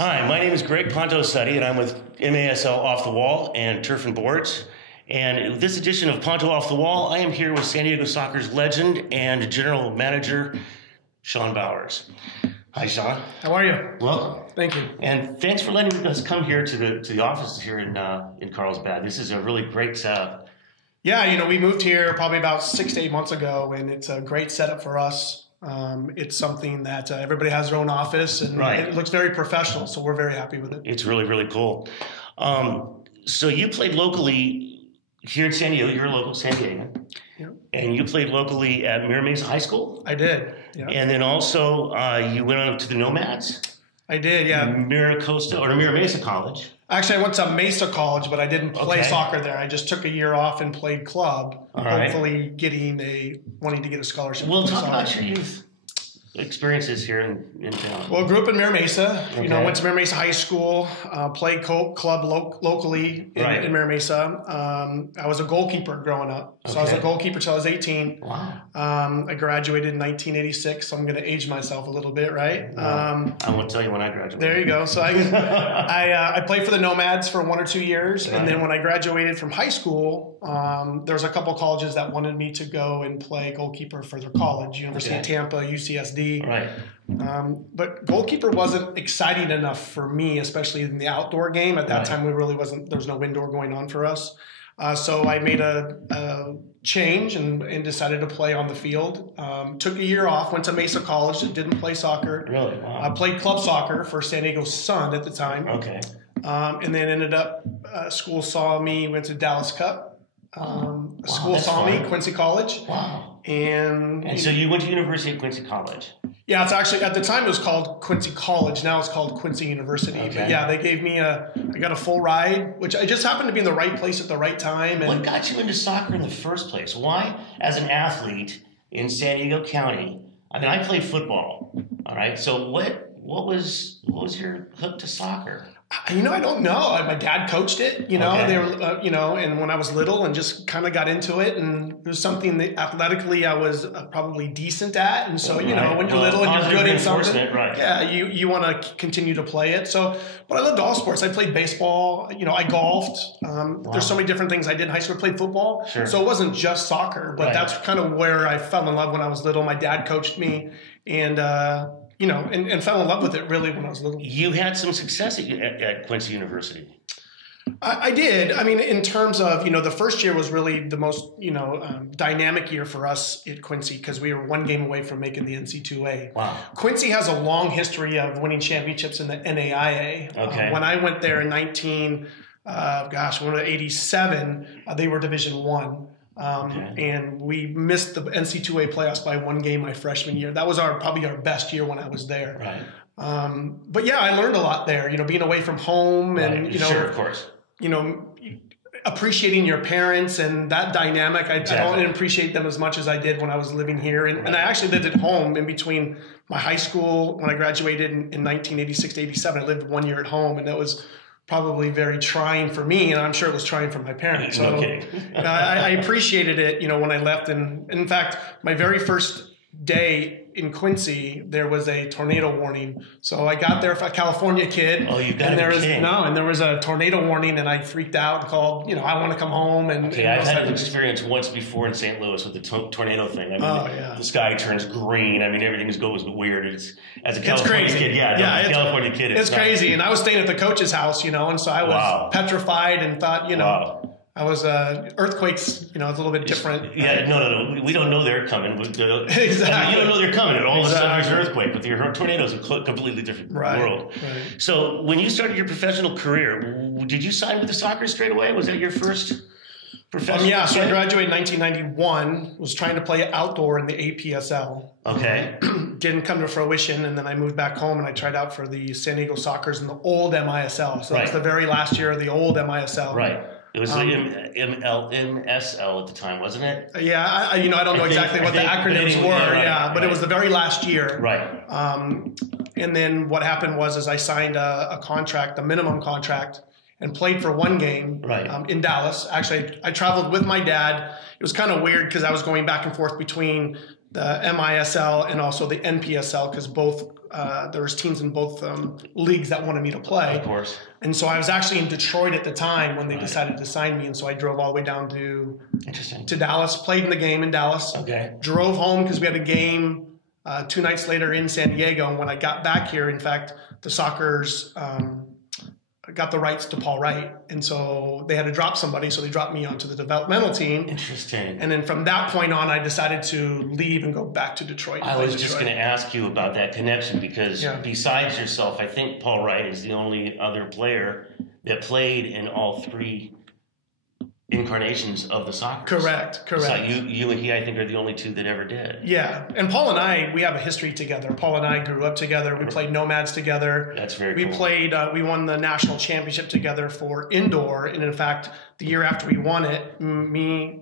Hi, my name is Greg Ponto-Suddy, and I'm with MASL Off the Wall and Turf and Boards. And in this edition of Ponto Off the Wall, I am here with San Diego Soccer's legend and general manager, Sean Bowers. Hi, Sean. How are you? Well, thank you. And thanks for letting us come here to the office here in Carlsbad. This is a really great setup. Yeah, we moved here probably about 6 to 8 months ago, and it's a great setup for us. It's something that everybody has their own office, and It looks very professional, so we're very happy with it. It's really, really cool. So you played locally here in San Diego. You're a local San Diegan. Yep. And you played locally at Mira Mesa High School? I did, yeah. And then also you went on to the Nomads? I did, yeah. Mira Mesa College? Actually, I went to Mesa College, but I didn't play soccer there. I just took a year off and played club, hopefully wanting to get a scholarship. Well, talk about your youth experiences here in town. Well, grew up in Mira Mesa. Went to Mira Mesa High School, played club locally in Mira Mesa. I was a goalkeeper growing up. So I was a goalkeeper until I was 18. Wow. I graduated in 1986, so I'm going to age myself a little bit, right? Wow. I won't tell you when I graduated. There you go. So I played for the Nomads for 1 or 2 years, and then when I graduated from high school, there was a couple colleges that wanted me to go and play goalkeeper for their college, University of Tampa, UCSD. Right. But goalkeeper wasn't exciting enough for me, especially in the outdoor game. At that time, there was no indoor going on for us. So I made a change and decided to play on the field. Took a year off, went to Mesa College, didn't play soccer. Really? Wow. I played club soccer for San Diego Sun at the time. Okay. And then ended up, school saw me, went to Dallas Cup. School saw me, Quincy College. Wow. And so you went to University of Quincy College? Yeah, it's actually, at the time it was called Quincy College. Now it's called Quincy University. Okay. But yeah, they gave me I got a full ride, which I just happened to be in the right place at the right time. And what got you into soccer in the first place? Why, as an athlete in San Diego County? I mean, I played football. All right. So what was your hook to soccer? I don't know. My dad coached it, they were, and when I was little and just kind of got into it, and it was something that athletically I was probably decent at. And so, when you're little and you're good at something, yeah, you want to continue to play it. So, but I loved all sports. I played baseball, I golfed. There's so many different things I did in high school. I played football. Sure. So it wasn't just soccer, but that's kind of where I fell in love when I was little. My dad coached me, and and fell in love with it really when I was little. You had some success at Quincy University. I did. I mean, in terms of, the first year was really the most, dynamic year for us at Quincy because we were one game away from making the NC2A. Wow. Quincy has a long history of winning championships in the NAIA. Okay. When I went there in 87, they were Division I. And we missed the NC2A playoffs by one game my freshman year. That was probably our best year when I was there. Right. But yeah, I learned a lot there, being away from home and, sure, of course. Appreciating your parents and that dynamic. I don't appreciate them as much as I did when I was living here. And I actually lived at home in between my high school when I graduated in 1986 to 87. I lived 1 year at home, and that was probably very trying for me, and I'm sure it was trying for my parents. So I appreciated it, when I left. And in fact, my very first day in Quincy, there was a tornado warning. So I got there for a California kid. Oh, you got and there was a tornado warning, and I freaked out and called, I want to come home. And I've had an experience once before in St. Louis with the tornado thing. I mean, the sky turns green. I mean, everything goes weird. As a California kid, California kid, it's crazy. And I was staying at the coach's house, and so I was petrified and thought, I was earthquakes, it's a little bit different. Yeah, no. We don't know they're coming. Exactly. You don't know they're coming, and all of a sudden there's an earthquake. But the tornadoes are a completely different world. Right. So when you started your professional career, did you sign with the soccer straight away? Was that your first professional? Yeah. So I graduated in 1991. Was trying to play outdoor in the APSL. Okay. Didn't come to fruition, and then I moved back home and I tried out for the San Diego Sockers in the old MISL. So it was the very last year of the old MISL. Right. It was the MSL at the time, wasn't it? Yeah, I don't know exactly what the acronyms were. But it was the very last year. Right. And then what happened was I signed a contract, a minimum contract, and played for one game in Dallas. Actually, I traveled with my dad. It was kind of weird because I was going back and forth between the MISL and also the NPSL because both there was teams in both leagues that wanted me to play. Of course. And so I was actually in Detroit at the time when they decided to sign me. And so I drove all the way down to Dallas, played in the game in Dallas. Okay. Drove home because we had a game 2 nights later in San Diego. And when I got back here, in fact, the Sockers got the rights to Paul Wright. And so they had to drop somebody. So they dropped me onto the developmental team. Interesting. And then from that point on, I decided to leave and go back to Detroit. I was just going to ask you about that connection because besides yourself, I think Paul Wright is the only other player that played in all 3 incarnations of the Sockers. Correct. So you and he, I think, are the only 2 that ever did. Yeah, and Paul and I, we have a history together. Paul and I grew up together. We played Nomads together. That's very cool. We played, we won the national championship together for indoor, and in fact, the year after we won it, me,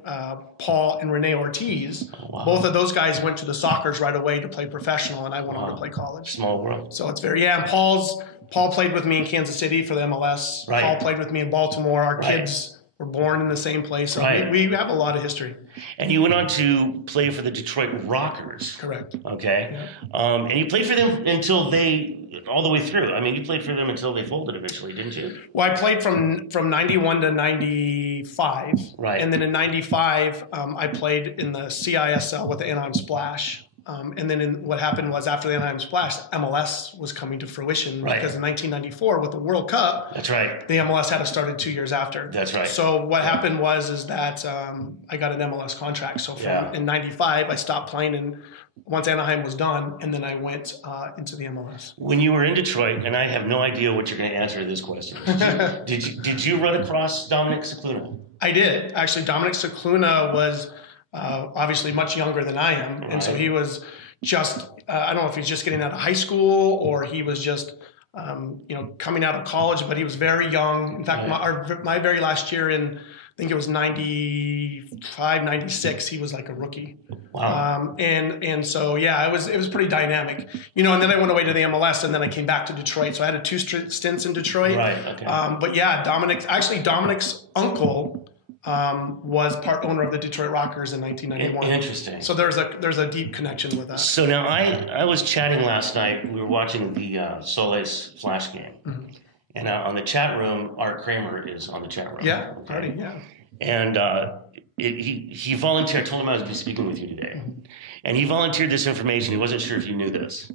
Paul, and Rene Ortiz, both of those guys went to the Sockers right away to play professional, and I went on to play college. Small world. So it's very, and Paul played with me in Kansas City for the MLS. Right. Paul played with me in Baltimore. Our kids were born in the same place. So we have a lot of history. And you went on to play for the Detroit Rockers. Correct. Okay. Yeah. And you played for them until all the way through. I mean, you played for them until they folded eventually, didn't you? Well, I played from 91 to 95. Right. And then in 95, I played in the CISL with the Anaheim Splash. And then what happened was after the Anaheim Splash, MLS was coming to fruition because in 1994 with the World Cup, that's right, the MLS had to start 2 years after. That's right. So what happened was that I got an MLS contract. So in 95, I stopped playing, and once Anaheim was done, and then I went into the MLS. When you were in Detroit, and I have no idea what you're going to answer to this question, did you run across Dominic Scicluna? I did. Actually, Dominic Scicluna was obviously much younger than I am. And so he was just, I don't know if he's just getting out of high school or he was just, coming out of college, but he was very young. In fact, my very last year in, I think it was 95, 96, he was like a rookie. Wow. And so, it was pretty dynamic, and then I went away to the MLS and then I came back to Detroit. So I had 2 stints in Detroit. Right. Okay. But Dominic's uncle, was part owner of the Detroit Rockers in 1991. Interesting. So there's a deep connection with that. So now I was chatting last night. We were watching the Soles Flash game. Mm-hmm. And on the chat room, Art Kramer is on the chat room. Yeah, okay. Yeah. And he volunteered. I told him I was going to be speaking with you today. Mm-hmm. And he volunteered this information. He wasn't sure if you knew this.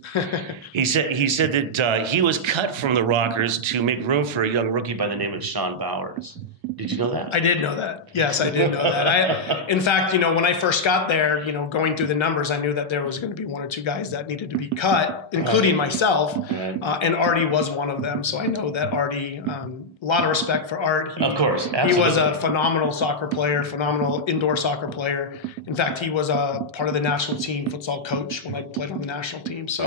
He said that he was cut from the Rockers to make room for a young rookie by the name of Sean Bowers. Did you know that? I did know that. Yes, I did know that. In fact, when I first got there, going through the numbers, I knew that there was going to be 1 or 2 guys that needed to be cut, including myself. Right. And Artie was one of them. So I know that Artie, a lot of respect for Art. Of course. Absolutely. He was a phenomenal soccer player, phenomenal indoor soccer player. In fact, he was a part of the national team futsal coach when I played on the national team. So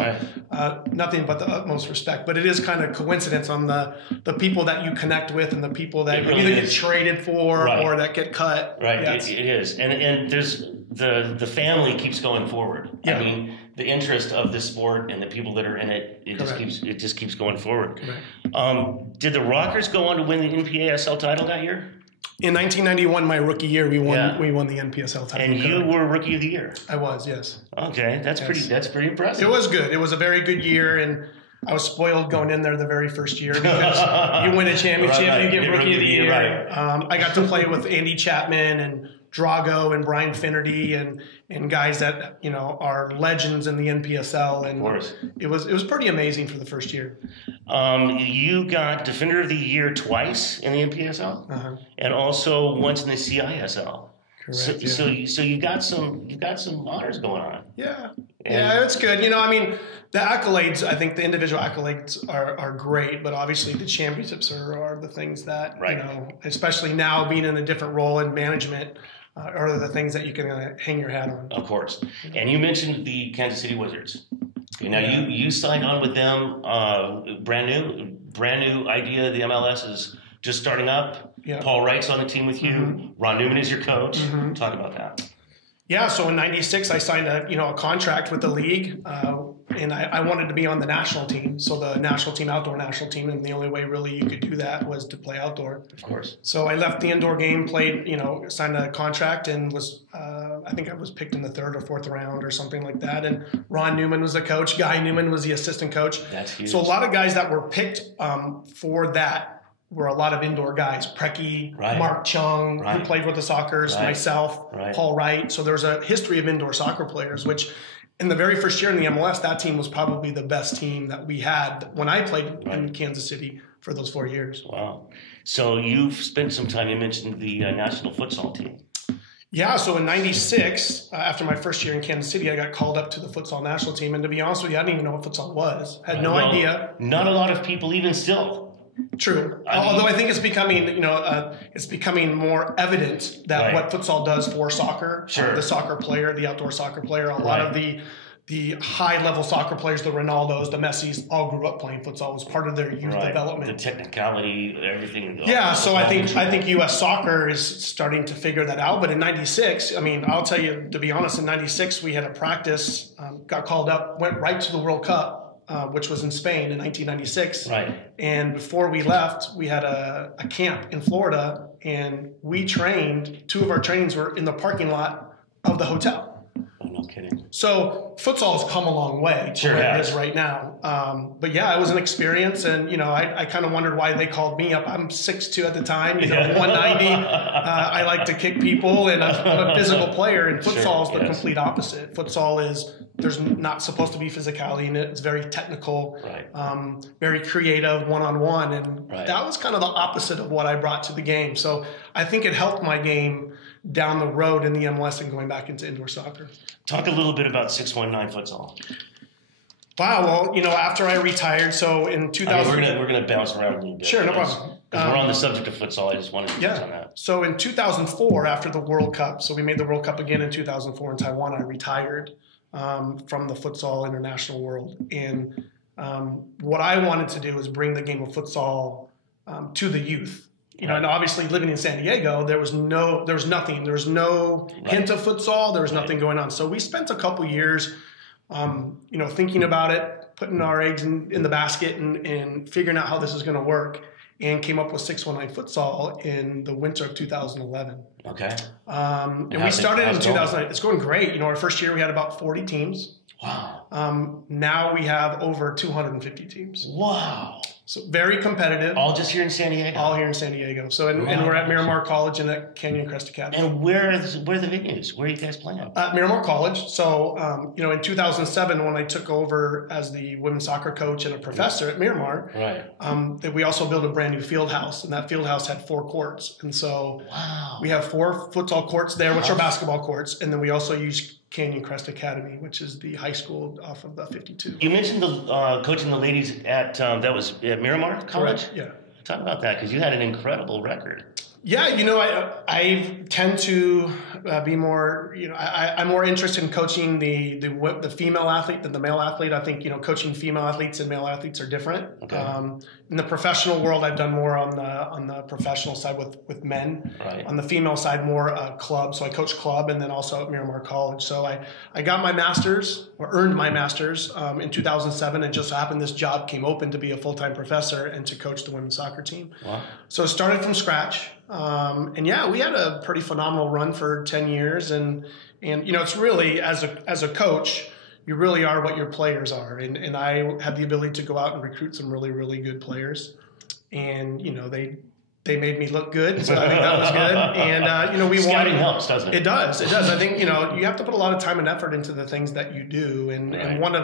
nothing but the utmost respect. But it is kind of coincidence on the people that you connect with and the people that you either get traded for or that get cut. Right, yeah, it is. And there's the family keeps going forward. Yeah. I mean, the interest of this sport and the people that are in it, it just keeps going forward. Did the Rockers go on to win the NPASL title that year? In 1991, my rookie year, we won the NPSL title. And you were Rookie of the Year. I was, yes. Okay, that's pretty impressive. It was good. It was a very good year, and I was spoiled going in there the very first year because you win a championship, you get Rookie of the Year. Right. I got to play with Andy Chapman and Drago and Brian Finnerty and guys that are legends in the NPSL, and of course. it was pretty amazing for the first year. You got Defender of the Year twice in the NPSL, and also once in the CISL. Correct. So you got some honors going on. Yeah. Yeah, it's good. The accolades, I think the individual accolades are great, but obviously the championships are the things that, especially now being in a different role in management, are the things that you can hang your hat on. Of course. And you mentioned the Kansas City Wizards. Now you signed on with them, brand new idea. The MLS is just starting up. Yeah. Paul Wright's on the team with you. Mm-hmm. Ron Newman is your coach. Mm-hmm. Talk about that. Yeah, so in '96 I signed a contract with the league. and I wanted to be on the national team. So the national team, outdoor national team, and the only way really you could do that was to play outdoor. Of course. So I left the indoor game, played, signed a contract, and was I think I was picked in the 3rd or 4th round or something like that. And Ron Newman was the coach. Guy Newman was the assistant coach. That's huge. So a lot of guys that were picked for that were a lot of indoor guys. Preki, right. Mark Chung, right. who played with the Sockers, right. myself, right. Paul Wright. So there's a history of indoor soccer players, which in the very first year in the MLS, that team was probably the best team that we had when I played in Kansas City for those 4 years. Wow. So you've spent some time, you mentioned the national futsal team. Yeah, so in 96, after my first year in Kansas City, I got called up to the futsal national team. And to be honest with you, I didn't even know what futsal was. Had no idea. Not a lot of people even still. True. Although I think it's becoming more evident that what futsal does for soccer, the soccer player, the outdoor soccer player, a lot of the high-level soccer players, the Ronaldos, the Messis, all grew up playing futsal. It was part of their youth development. The technicality, everything. Yeah, so I think U.S. soccer is starting to figure that out. But in 96, I mean, I'll tell you, to be honest, in 96, we had a practice, got called up, went right to the World Cup, which was in Spain in 1996. Right. And before we left, we had a camp in Florida, and we trained. 2 of our trainings were in the parking lot of the hotel. Oh, no kidding. So futsal has come a long way to where it is right now. But yeah, it was an experience, and I kind of wondered why they called me up. I'm 6'2" at the time, 190. I like to kick people, and I'm a physical player. And futsal is the complete opposite. Futsal is there's not supposed to be physicality in it. It's very technical, very creative, one-on-one, and that was kind of the opposite of what I brought to the game. So I think it helped my game down the road in the MLS and going back into indoor soccer. Talk a little bit about 619 futsal. Wow, well, after I retired, so in 2000... we're gonna bounce around a little bit. Sure, no problem. Because we're on the subject of futsal, I just wanted to touch on that. So in 2004, after the World Cup, so we made the World Cup again in 2004 in Taiwan, I retired from the futsal international world. And what I wanted to do was bring the game of futsal to the youth. And obviously living in San Diego, there was no hint of futsal. There was nothing going on. So we spent a couple years, thinking about it, putting our eggs in the basket and figuring out how this is going to work, and came up with 619 futsal in the winter of 2011. Okay. And we started in 2009. It's going great. Our first year we had about 40 teams. Wow. Now we have over 250 teams. Wow. So very competitive. All just here in San Diego? All here in San Diego. So and we're at Miramar College and at Canyon Crest Academy. And where are the venues? Where are you guys playing at? At Miramar College. So, in 2007, when I took over as the women's soccer coach and a professor at Miramar, we also built a brand new field house, and that field house had 4 courts. And so we have 4 futsal courts there, which are basketball courts, and then we also use Canyon Crest Academy, which is the high school off of the 52. You mentioned the coaching the ladies at that was at Miramar College. Correct. Yeah. Talk about that, because you had an incredible record. Yeah, I tend to be more, I'm more interested in coaching the female athlete than the male athlete. I think, coaching female athletes and male athletes are different. Okay. In the professional world, I've done more on the professional side with men. Right. On the female side, more club. So I coach club, and then also at Miramar College. So I got my master's, or earned my master's in 2007, and just so happened this job came open to be a full-time professor and to coach the women's soccer team. Wow. So it started from scratch. And yeah, we had a pretty phenomenal run for 10 years. And it's really, as a coach, you really are what your players are. And I had the ability to go out and recruit some really, really good players. And, they made me look good. So I think that was good. And, we Scouting helps, doesn't it? It does. I think, you have to put a lot of time and effort into the things that you do. And one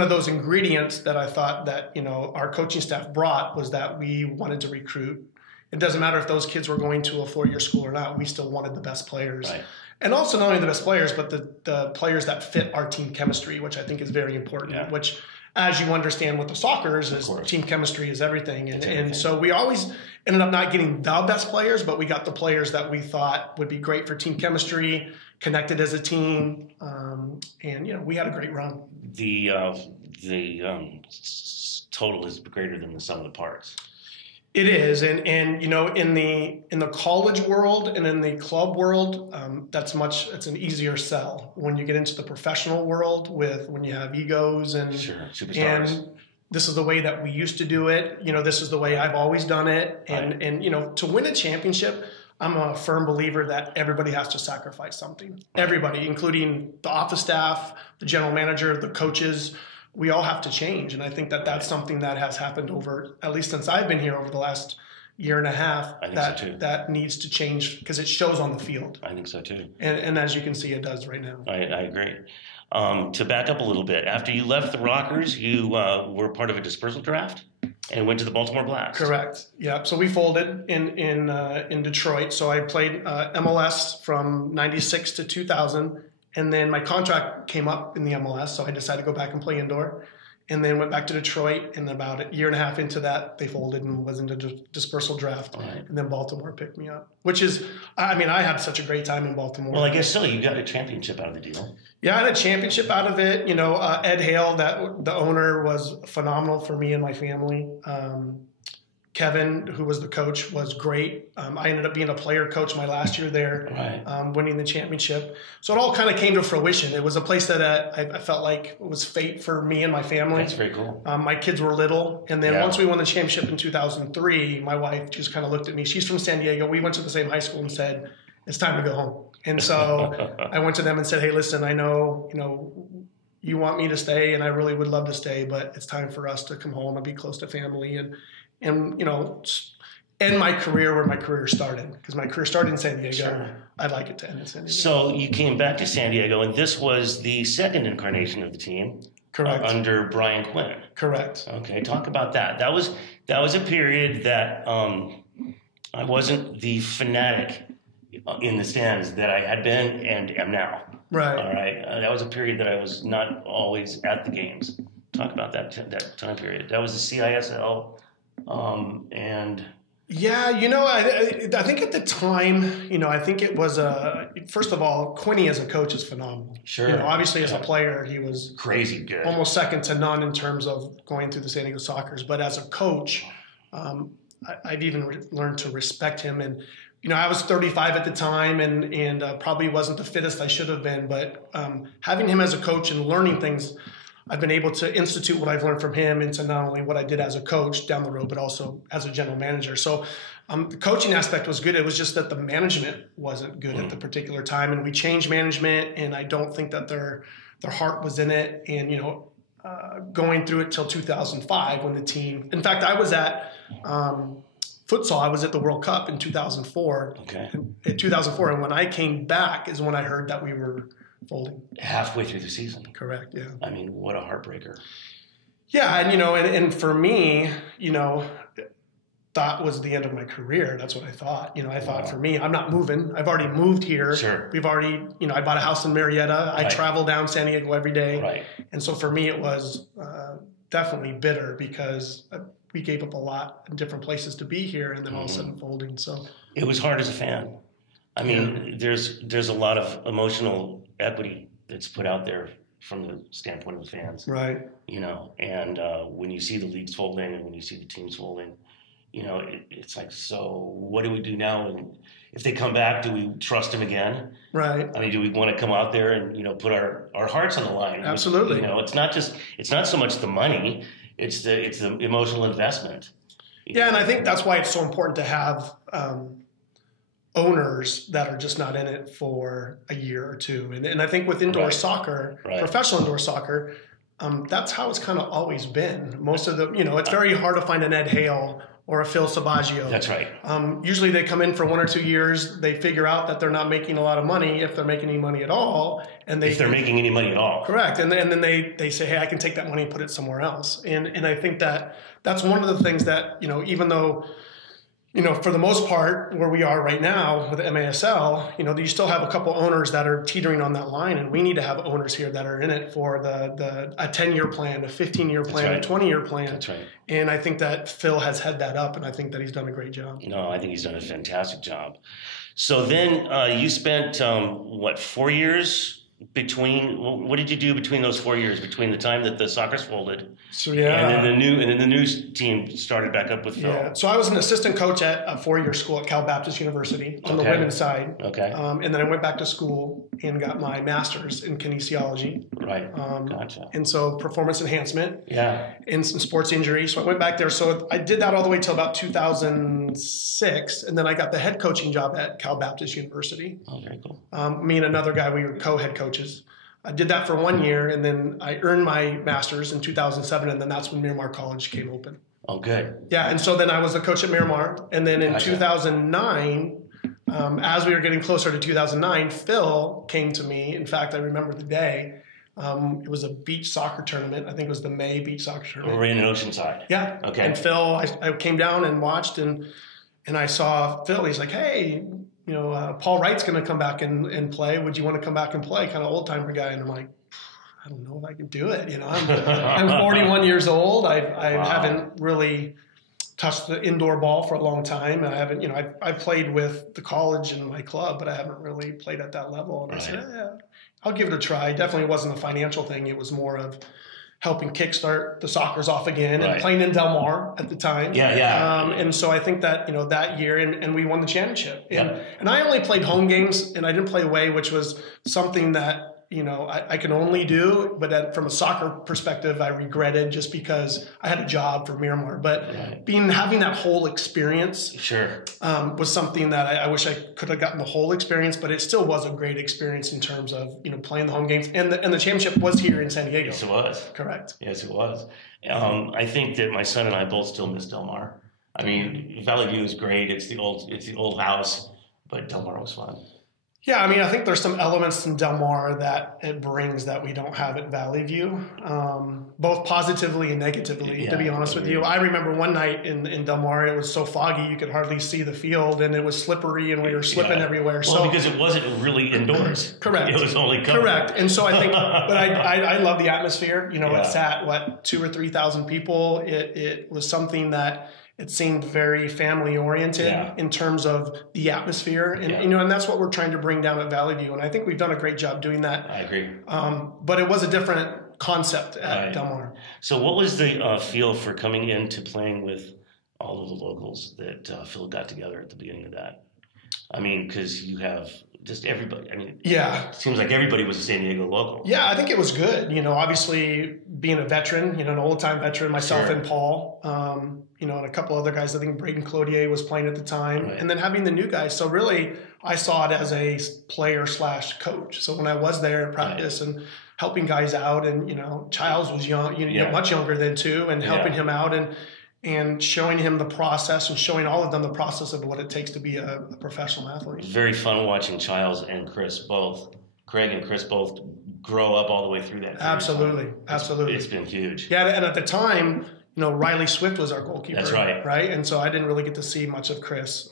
of those ingredients that I thought that, our coaching staff brought was that we wanted to recruit. It doesn't matter if those kids were going to a 4-year school or not. We still wanted the best players. Right. And also not only the best players, but the players that fit our team chemistry, which I think is very important, which, as you understand with the Sockers, is team chemistry is everything. And so we always ended up not getting the best players, but we got the players that we thought would be great for team chemistry, connected as a team. And, we had a great run. The total is greater than the sum of the parts. It is, and in the college world and in the club world, it's an easier sell. When you get into the professional world, when you have egos Sure, superstars. and this is the way that we used to do it. This is the way I've always done it, and to win a championship, I'm a firm believer that everybody has to sacrifice something. Everybody, including the office staff, the general manager, the coaches. We all have to change. And I think that that's something that has happened over, at least since I've been here over the last year and a half, I think so too. That needs to change because it shows on the field. I think so too. And as you can see, it does right now. I agree. To back up a little bit, after you left the Rockers, you were part of a dispersal draft and went to the Baltimore Blast. Correct. Yeah. So we folded in Detroit. So I played MLS from 96 to 2000. And then my contract came up in the MLS, so I decided to go back and play indoor. And then went back to Detroit, and about a year and a half into that, they folded and was into dispersal draft. Right. And then Baltimore picked me up, which is, I had such a great time in Baltimore. Well, I guess so. You got a championship out of the deal. Yeah, I had a championship out of it. Ed Hale, the owner, was phenomenal for me and my family. Kevin, who was the coach, was great. I ended up being a player coach my last year there, right. Winning the championship. So it all kind of came to fruition. It was a place that I felt like it was fate for me and my family. That's very cool. My kids were little. And then once we won the championship in 2003, my wife just kind of looked at me. She's from San Diego. We went to the same high school and said, it's time to go home. And so I went to them and said, hey, listen, I know, you want me to stay, and I really would love to stay, but it's time for us to come home and be close to family and end my career where my career started, because my career started in San Diego. Sure. I'd like it to end in San Diego. So you came back to San Diego, and this was the second incarnation of the team. Correct. Under Brian Quinn. Correct. Okay, talk about that. That was a period that I wasn't the fanatic in the stands that I had been and am now. Right. All right. That was a period that I was not always at the games. Talk about that time period. That was the CISL. And yeah, I think at the time, I think it was first of all, Quinny as a coach is phenomenal. Sure. Obviously as a player, he was crazy good, almost second to none in terms of going through the San Diego Sockers. But as a coach, I've even learned to respect him. And I was 35 at the time, and probably wasn't the fittest I should have been. But having him as a coach and learning things, I've been able to institute what I've learned from him into not only what I did as a coach down the road, but also as a general manager. So the coaching aspect was good. It was just that the management wasn't good at the particular time, and we changed management, and I don't think that their heart was in it. And going through it till 2005 when the team. In fact, I was at futsal. I was at the World Cup in 2004. Okay. In 2004, and when I came back is when I heard that we were folding. Halfway through the season. Correct, yeah. I mean, what a heartbreaker. Yeah, and and for me, that was the end of my career. That's what I thought. I thought for me, I'm not moving. I've already moved here. Sure. We've already, I bought a house in Marietta. I travel down San Diego every day. Right. And so for me, it was definitely bitter because we gave up a lot in different places to be here, and then all of a sudden folding. So it was hard as a fan. I mean, there's a lot of emotional equity that's put out there from the standpoint of the fans. Right. And when you see the leagues folding and when you see the teams folding, it's like, so what do we do now? And if they come back, do we trust them again? Right. I mean, do we want to come out there and, put our hearts on the line? Absolutely. It's not so much the money, it's the emotional investment. Yeah, and I think that's why it's so important to have owners that are just not in it for a year or two. And I think with indoor soccer, professional indoor soccer, that's how it's kind of always been. Most of the, it's very hard to find an Ed Hale or a Phil Savaggio. That's right. Usually they come in for 1 or 2 years. They figure out that they're not making a lot of money, if they're making any money at all. And if they're making any money at all. Correct. And then they say, hey, I can take that money and put it somewhere else. And I think that's one of the things that, even though, for the most part, where we are right now with the MASL, you still have a couple owners that are teetering on that line, and we need to have owners here that are in it for a 10-year plan, a 15-year plan, a 20-year plan. That's right. And I think that Phil has had that up, and I think that he's done a great job. No, I think he's done a fantastic job. So then you spent, 4 years what did you do between those 4 years, between the time that the Sockers folded So and then the new team started back up with Phil? Yeah. So I was an assistant coach at a 4-year school at Cal Baptist University on the women's side. Okay. And then I went back to school and got my master's in kinesiology. Right. Gotcha. And so performance enhancement. Yeah. And some sports injury. So I went back there. So I did that all the way till about 2006. And then I got the head coaching job at Cal Baptist University. Oh, very cool. Me and another guy, we were co-head coaches. I did that for 1 year, and then I earned my master's in 2007, and then that's when Miramar College came open. Oh, good. Yeah, and so then I was the coach at Miramar, and then in 2009, as we were getting closer to 2009, Phil came to me. In fact, I remember the day. It was a beach soccer tournament. I think it was the May beach soccer tournament. We're in Oceanside. Yeah. Okay. And Phil, I came down and watched, and I saw Phil. He's like, hey, Paul Wright's going to come back and play. Would you want to come back and play? Kind of old timer guy. And I'm like, I don't know if I can do it. I'm 41 years old. I haven't really touched the indoor ball for a long time. And I haven't, I played with the college and my club, but I haven't really played at that level. And I said, yeah, I'll give it a try. Definitely wasn't a financial thing. It was more of helping kickstart the Sockers off again and playing in Del Mar at the time. And so I think that, that year and we won the championship. And I only played home games and I didn't play away, which was something that, I can only do, but from a soccer perspective, I regretted just because I had a job for Miramar. But having that whole experience was something that I wish I could have gotten the whole experience, but it still was a great experience in terms of, playing the home games. And the championship was here in San Diego. Yes, it was. Correct. Yes, it was. I think that my son and I both still miss Del Mar. I mean, Valley View is great. It's the old house, but Del Mar was fun. Yeah, I think there's some elements in Del Mar that it brings that we don't have at Valley View, both positively and negatively, to be honest with you. I remember one night in Del Mar, it was so foggy you could hardly see the field, and it was slippery, and we were slipping everywhere. Well, because it wasn't really indoors. Correct. It was only covered. Correct. And so I think, but I love the atmosphere. It sat, 2,000 or 3,000 people. It was something that it seemed very family oriented in terms of the atmosphere. And, and that's what we're trying to bring down at Valley View. And I think we've done a great job doing that. I agree. But it was a different concept at Del Mar. So what was the feel for coming into playing with all of the locals that Phil got together at the beginning of that? I mean, because you have just everybody. I mean, it seems like everybody was a San Diego local. Yeah, I think it was good. Obviously being a veteran, an old-time veteran, myself and Paul, and a couple other guys. I think Braden Cloutier was playing at the time. And then having the new guys. So really, I saw it as a player/coach. So when I was there at practice and helping guys out, and, Childs was young, much younger than too, and helping him out and showing him the process and showing all of them the process of what it takes to be a professional athlete. It's very fun watching Childs and Craig and Chris both grow up all the way through that. Absolutely. It's been huge. Yeah, and at the time, Riley Swift was our goalkeeper. That's right. Right? And so I didn't really get to see much of Chris.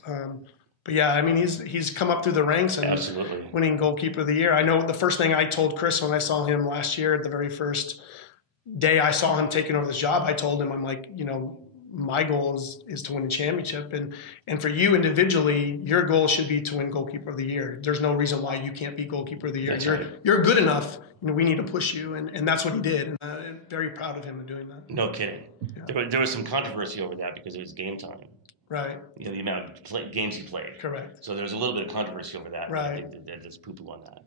But yeah, he's come up through the ranks and winning goalkeeper of the year. I know the first thing I told Chris when I saw him last year, the very first day I saw him taking over this job, I told him, I'm like, my goal is to win a championship, and for you individually, your goal should be to win goalkeeper of the year. There's no reason why you can't be goalkeeper of the year. You're good enough. We need to push you, and that's what he did. And I'm very proud of him in doing that. No kidding. Yeah. There was some controversy over that because it was game time. Right. The amount of games he played. Correct. So there was a little bit of controversy over that. Right. There's poo-poo on that.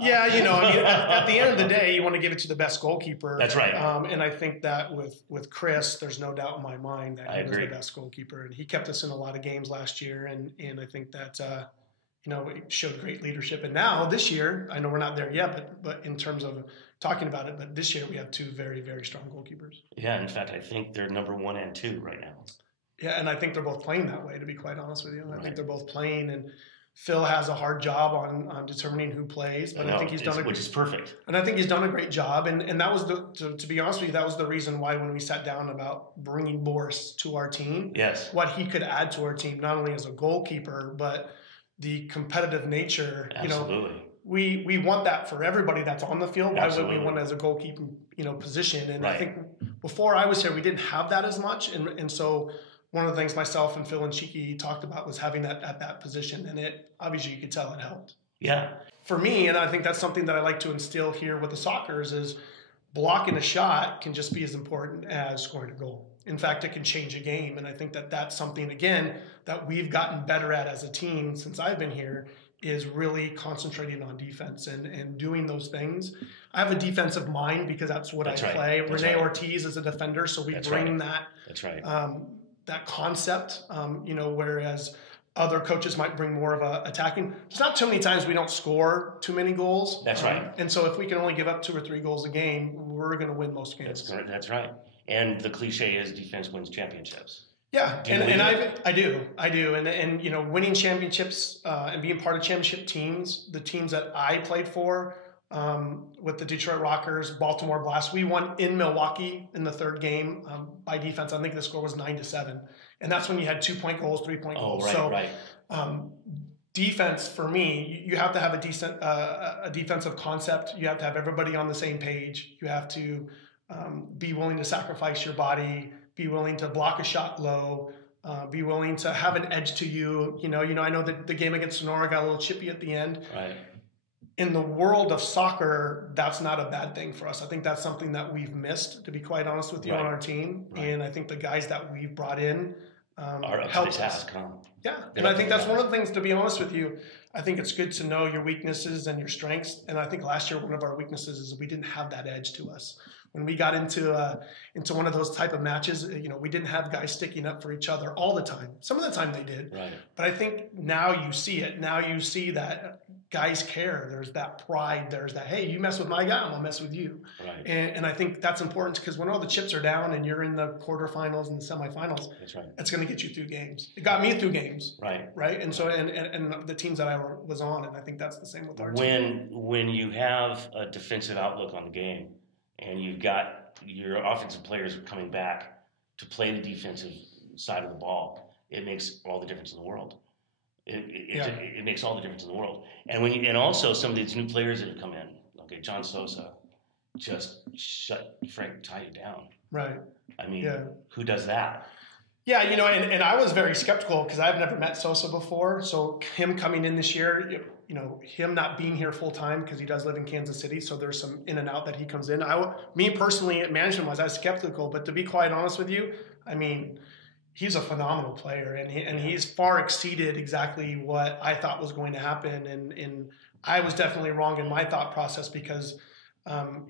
Yeah, at the end of the day, you want to give it to the best goalkeeper. That's right. And I think that with Chris, there's no doubt in my mind that he was the best goalkeeper, and he kept us in a lot of games last year, and I think that it showed great leadership. And now this year, I know we're not there yet, but in terms of talking about it, but this year we have two very, very strong goalkeepers. Yeah, in fact, I think they're number 1 and 2 right now. Yeah, and I think they're both playing that way, to be quite honest with you. I think they're both playing, and Phil has a hard job on determining who plays, but I think he's done which is perfect. And I think he's done a great job, and that was to be honest with you, that was the reason why when we sat down about bringing Boris to our team, what he could add to our team, not only as a goalkeeper, but the competitive nature. Absolutely. We want that for everybody that's on the field. Why would we want it as a goalkeeping position? And I think before I was here, we didn't have that as much, and so. One of the things myself and Phil and Cheeky talked about was having that at that position, and it obviously you could tell it helped. Yeah. For me, and I think that's something that I like to instill here with the Sockers, is blocking a shot can just be as important as scoring a goal. In fact, it can change a game. And I think that that's something, again, that we've gotten better at as a team since I've been here, is really concentrating on defense and doing those things. I have a defensive mind because that's what I play. Rene Ortiz is a defender, so we bring that. That's right. That concept, whereas other coaches might bring more of a attacking. There's not too many times we don't score too many goals. That's right. And so if we can only give up 2 or 3 goals a game, we're going to win most games. That's right. And the cliche is defense wins championships. Yeah, I do. And winning championships and being part of championship teams, the teams that I played for, with the Detroit Rockers, Baltimore Blast, we won in Milwaukee in the 3rd game by defense. I think the score was 9-7, and that's when you had 2-point goals, 3-point goals. Right. Defense for me, you have to have a defensive concept. You have to have everybody on the same page. You have to be willing to sacrifice your body, be willing to block a shot low, be willing to have an edge to you. I know that the game against Sonora got a little chippy at the end. Right. In the world of soccer, that's not a bad thing for us. I think that's something that we've missed, to be quite honest with you, on our team. Right. And I think the guys that we've brought in are up to the task. Yeah, and I think that's one of the things, to be honest with you, I think it's good to know your weaknesses and your strengths. And I think last year, one of our weaknesses is we didn't have that edge to us. When we got into one of those type of matches, we didn't have guys sticking up for each other all the time. Some of the time they did. Right. But I think now you see it. Now you see that guys care. There's that pride. There's that, hey, you mess with my guy, I'm going to mess with you. Right. And I think that's important, because when all the chips are down and you're in the quarterfinals and the semifinals, that's right, it's going to get you through games. It got me through games. Right. Right. And so, and the teams that I was on, and I think that's the same with our team. When you have a defensive outlook on the game, and you've got your offensive players coming back to play the defensive side of the ball, it makes all the difference in the world. It makes all the difference in the world. And also some of these new players that have come in. Okay, John Sosa just shut Frank Taya down. Right. I mean, who does that? Yeah, and I was very skeptical because I've never met Sosa before. So him coming in this year, him not being here full time because he does live in Kansas City, so there's some in and out that he comes in. Me personally, management-wise, I was skeptical, but to be quite honest with you, I mean, he's a phenomenal player, and he's far exceeded exactly what I thought was going to happen, and I was definitely wrong in my thought process because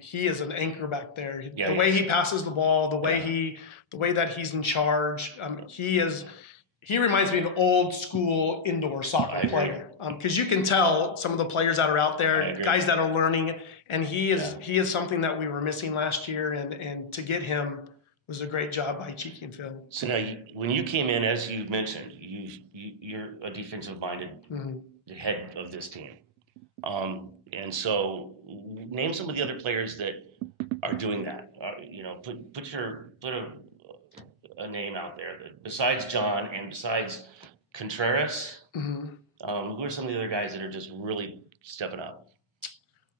he is an anchor back there. The way he passes the ball, the way that he's in charge, he reminds me of an old school indoor soccer player. Because you can tell some of the players that are out there, guys that are learning, and he is something that we were missing last year, and to get him was a great job by Cheeky and Phil. So now, when you came in, as you mentioned, you're a defensive-minded head of this team. And so, name some of the other players that are doing that. Put a name out there that, besides John and besides Contreras. Who are some of the other guys that are just really stepping up?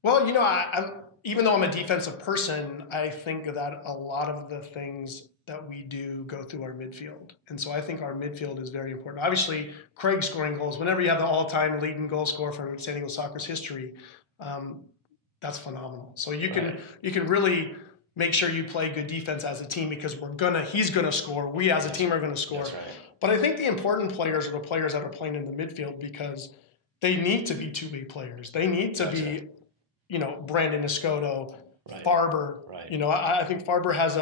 Well, even though I'm a defensive person, I think that a lot of the things that we do go through our midfield. And so I think our midfield is very important. Obviously, Craig scoring goals. Whenever you have the all-time leading goal scorer for San Diego Soccer's history, that's phenomenal. So you can really make sure you play good defense as a team because he's gonna score. We as a team are gonna score. That's right. But I think the important players are the players that are playing in the midfield because they need to be two-way players. They need to be, Brandon Escoto, Farber. Right. I think Farber has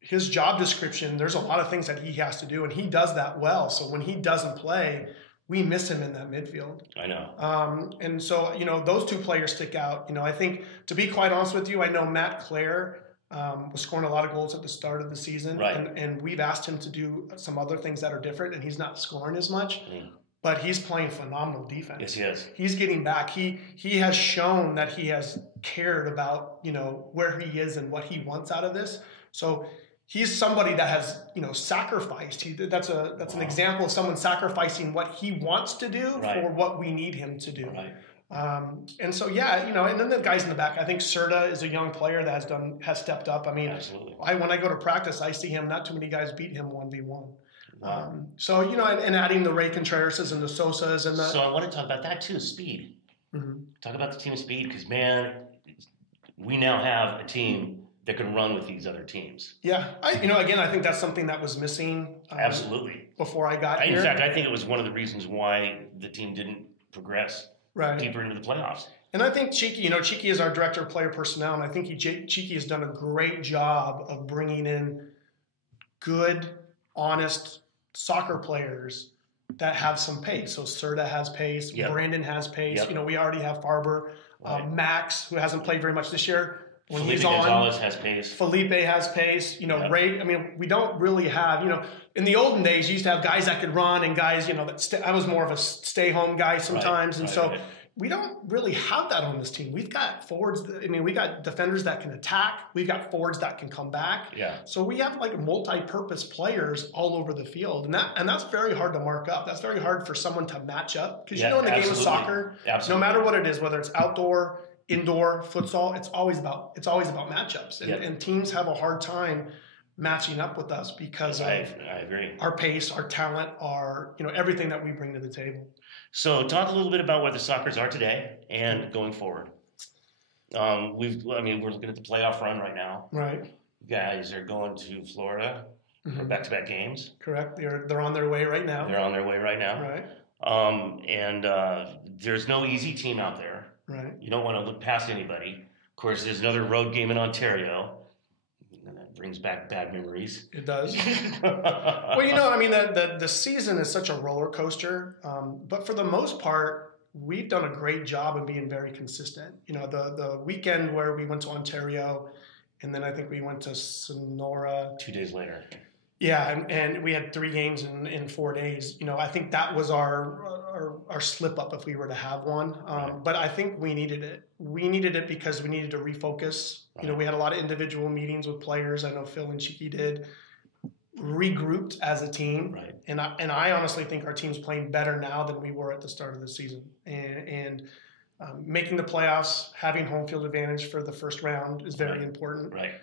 his job description. There's a lot of things that he has to do, and he does that well. So when he doesn't play, we miss him in that midfield. I know. And so, those two players stick out. I think, to be quite honest with you, I know Matt Clare was scoring a lot of goals at the start of the season. Right. And we've asked him to do some other things that are different, and he's not scoring as much. But he's playing phenomenal defense. Yes, he is. He's getting back. He has shown that he has cared about, where he is and what he wants out of this. So he's somebody that has, sacrificed. That's an example of someone sacrificing what he wants to do for what we need him to do. Right. And so, and then the guys in the back, I think Serta is a young player that has stepped up. I mean, absolutely. When I go to practice, I see him, not too many guys beat him 1v1. Wow. So, and adding the Ray Contrerases and the Sosas and the. So I want to talk about that too, speed. Mm-hmm. Talk about the team of speed because, man, we now have a team that can run with these other teams. Yeah. Again, I think that's something that was missing. Absolutely. Before I got here. In fact, I think it was one of the reasons why the team didn't progress deeper into the playoffs. And I think Cheeky, Cheeky is our director of player personnel, and I think Cheeky has done a great job of bringing in good, honest soccer players that have some pace. So Serta has pace, Brandon has pace. Yep. We already have Farber, Max, who hasn't played very much this year. When Felipe he's on, Gonzalez has pace. Felipe has pace. Ray. I mean, we don't really have. In the olden days, you used to have guys that could run and guys. I was more of a stay-home guy sometimes, we don't really have that on this team. We've got forwards. We got defenders that can attack. We've got forwards that can come back. Yeah. So we have like multi-purpose players all over the field, and that's very hard to mark up. That's very hard for someone to match up because in the game of soccer, no matter what it is, whether it's outdoor, indoor, futsal, it's always about matchups, and teams have a hard time matching up with us because I agree. Our pace, our talent, our everything that we bring to the table. So talk a little bit about where the Sockers are today and going forward. We're looking at the playoff run right now. Right. You guys are going to Florida for back-to-back games. Correct. They're on their way right now. Right. There's no easy team out there. Right. You don't want to look past anybody. Of course, there's another road game in Ontario. And that brings back bad memories. It does. Well, the season is such a roller coaster. But for the most part, we've done a great job of being very consistent. The weekend where we went to Ontario, and then I think we went to Sonora 2 days later. Yeah, and we had 3 games in 4 days. I think that was our slip up if we were to have one. But I think we needed it. We needed it because we needed to refocus. Right. We had a lot of individual meetings with players. I know Phil and Cheeky did. Regrouped as a team. Right. And I honestly think our team's playing better now than we were at the start of the season. And making the playoffs, having home field advantage for the first round is very important. Right.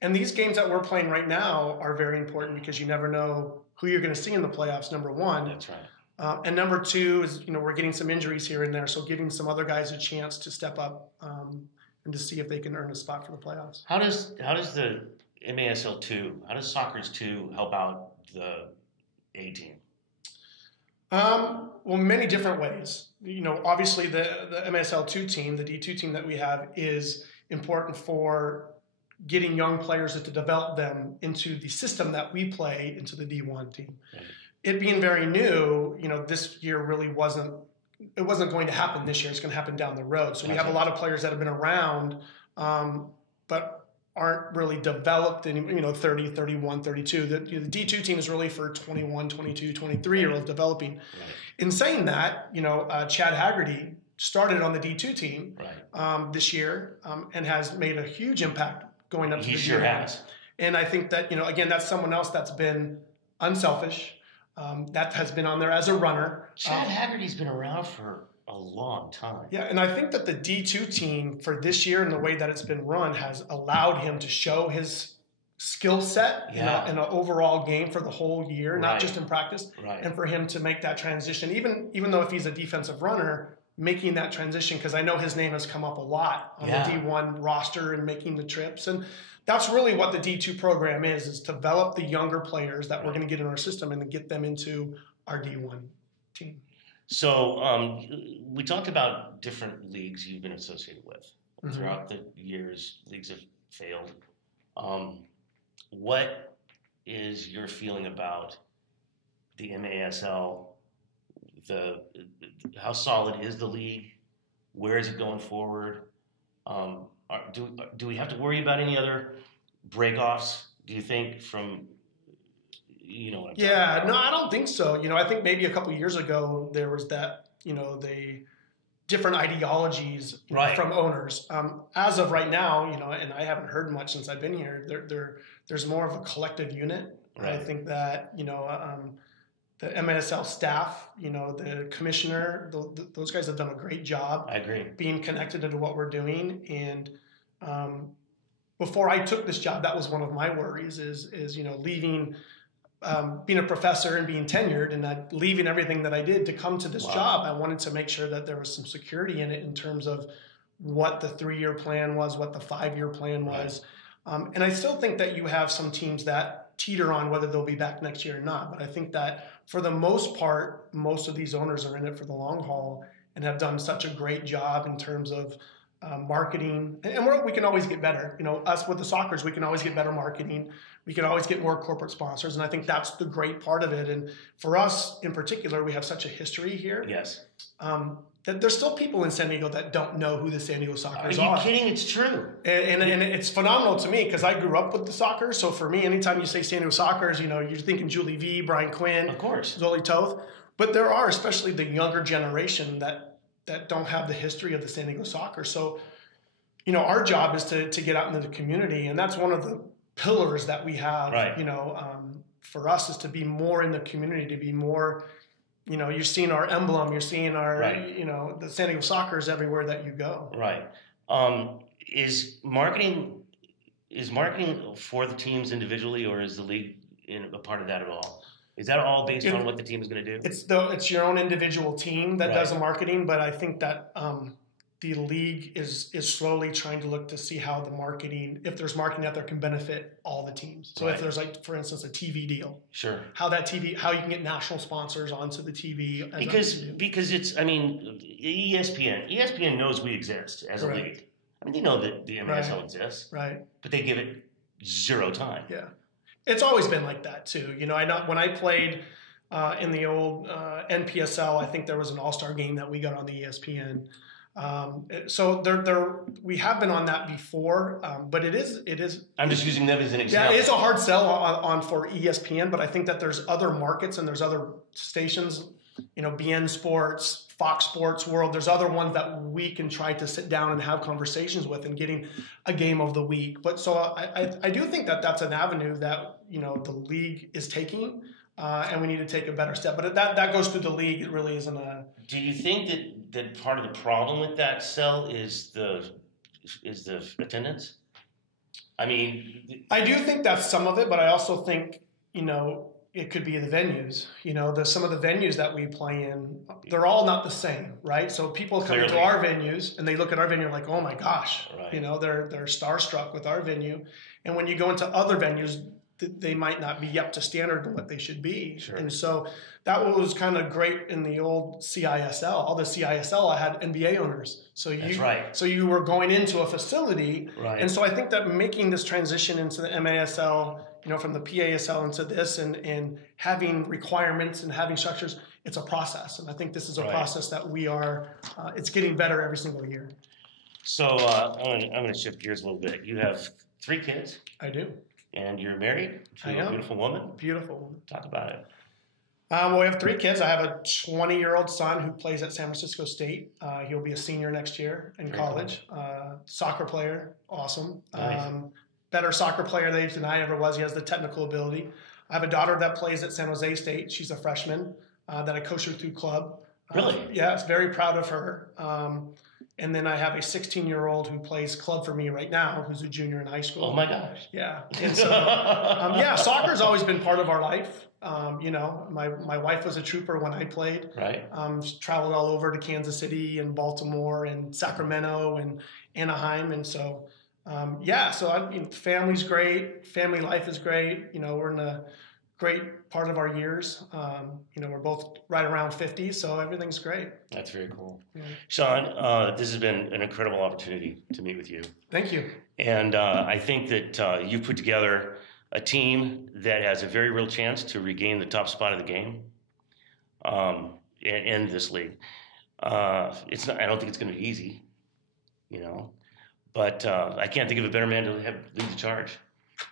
And these games that we're playing right now are very important because you never know who you're going to see in the playoffs, number one. That's right. And number two is, we're getting some injuries here and there, so giving some other guys a chance to step up and to see if they can earn a spot for the playoffs. How does the MASL 2, how does Sockers 2 help out the A team? Well, many different ways. Obviously the MASL 2 team, the D2 team that we have, is important for getting young players to develop them into the system that we play into the D1 team. Right. It being very new, this year really wasn't going to happen this year. It's going to happen down the road. So we have a lot of players that have been around, but aren't really developed in, 30, 31, 32. The D2 team is really for 21, 22, 23-year-olds developing. Right. In saying that, Chad Haggerty started on the D2 team this year and has made a huge impact going up to the D1. He sure has. And I think that, again, that's someone else that's been unselfish, that has been on there as a runner. Chad Haggerty's been around for a long time. Yeah, and I think that the D2 team for this year and the way that it's been run has allowed him to show his skill set in an overall game for the whole year, not just in practice, and for him to make that transition, even though if he's a defensive runner, making that transition, because I know his name has come up a lot on the D1 roster and making the trips. And that's really what the D2 program is develop the younger players that we're going to get in our system and get them into our D1 team. So we talked about different leagues you've been associated with. Throughout the years, leagues have failed. What is your feeling about the MASL? How solid is the league? Where is it going forward? Do we have to worry about any other breakoffs? Do you think from what I'm talking about? No, I don't think so. I think maybe a couple of years ago there was that the different ideologies from owners. As of right now, and I haven't heard much since I've been here. There's more of a collective unit. Right. I think that the MNSL staff, the commissioner, those guys have done a great job. I agree. Being connected to what we're doing. And before I took this job, that was one of my worries is leaving being a professor and being tenured and leaving everything that I did to come to this job, I wanted to make sure that there was some security in it in terms of what the 3-year plan was, what the 5-year plan was. And I still think that you have some teams that teeter on whether they'll be back next year or not. But I think that for the most part, most of these owners are in it for the long haul and have done such a great job in terms of marketing. And we can always get better. Us with the Sockers, we can always get better marketing. We can always get more corporate sponsors. And I think that's the great part of it. And for us in particular, we have such a history here. Yes. That there's still people in San Diego that don't know who the San Diego Sockers are. Are you kidding? It's true. And it's phenomenal to me because I grew up with the Sockers. So for me, anytime you say San Diego Sockers, you're thinking Julie V, Brian Quinn, of course, Zoli Toth. But there are, especially the younger generation that don't have the history of the San Diego Sockers. So, our job is to get out into the community. And that's one of the pillars that we have, for us is to be more in the community, to be more, you're seeing our emblem, you're seeing our, the San Diego Sockers everywhere that you go. Right. Is marketing for the teams individually, or is the league a part of that at all? Is that all based on what the team is going to do? It's your own individual team that does the marketing, but I think that the league is slowly trying to look to see how the marketing, if there's marketing out there, can benefit all the teams. So if there's for instance, a TV deal, sure, how you can get national sponsors onto the TV. Because it's, ESPN knows we exist as a league. They know that the MSL exists, right? But they give it zero time. Yeah. It's always been like that too. When I played in the old NPSL, I think there was an all-star game that we got on the ESPN. So we have been on that before, but it is. I'm just using them as an example. Yeah, it's a hard sell on for ESPN, but I think that there's other markets and there's other stations, BN Sports, Fox Sports World. There's other ones that we can try to sit down and have conversations with and getting a game of the week. But so I do think that that's an avenue that, the league is taking, and we need to take a better step. But that goes through the league. It really isn't a. Do you think that part of the problem with that sell is the attendance? I do think that's some of it, but I also think, it could be the venues. Some of the venues that we play in, they're all not the same, right? So people come into our venues and they look at our venue like, oh my gosh, they're starstruck with our venue. And when you go into other venues, they might not be up to standard of what they should be. Sure. And so that was kind of great in the old CISL. All the CISL, I had NBA owners. So you were going into a facility. Right. And so I think that making this transition into the MASL, from the PASL into this and having requirements and having structures, it's a process. And I think this is a process that it's getting better every single year. So I'm going to shift gears a little bit. You have 3 kids. I do. And you're married to a beautiful woman. Beautiful woman. Talk about it. Well, we have 3 kids. I have a 20-year-old son who plays at San Francisco State. He'll be a senior next year in college. Soccer player, awesome. Nice. Better soccer player than I ever was. He has the technical ability. I have a daughter that plays at San Jose State. She's a freshman that I coach her through club. Really? Yeah, I was very proud of her. And then I have a 16-year-old who plays club for me right now, who's a junior in high school. Oh my gosh! Yeah, and so soccer's always been part of our life. My wife was a trooper when I played. Right. Traveled all over to Kansas City and Baltimore and Sacramento and Anaheim, and so family's great. Family life is great. We're in a great part of our years. We're both right around 50, so everything's great. That's very cool. Yeah. Sean, this has been an incredible opportunity to meet with you. Thank you. And I think that you've put together a team that has a very real chance to regain the top spot of the game in this league. I don't think it's going to be easy, but I can't think of a better man to lead the charge.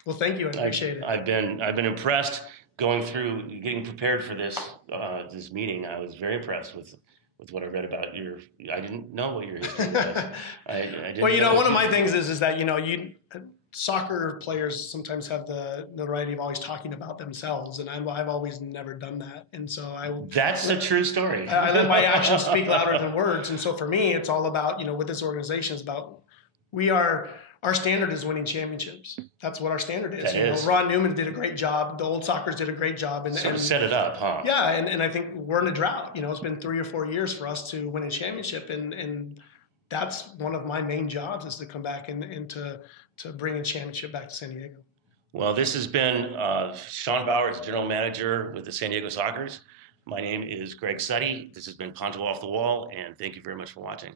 Well, thank you. I appreciate it. I've been impressed going through getting prepared for this meeting. I was very impressed with what I read about your. I didn't know what your history was. I didn't one of my things is that soccer players sometimes have the notoriety of always talking about themselves, and I've always never done that. And so that's a true story. I let my actions speak louder than words. And so for me, it's all about with this organization, it's about our standard is winning championships. That's what our standard is. That is. Ron Newman did a great job. The old Sockers did a great job. And set it up, huh? Yeah, and I think we're in a drought. It's been 3 or 4 years for us to win a championship, and that's one of my main jobs is to come back and to bring a championship back to San Diego. Well, this has been Sean Bowers, General Manager with the San Diego Sockers. My name is Greg Suddy. This has been Ponto Off the Wall, and thank you very much for watching.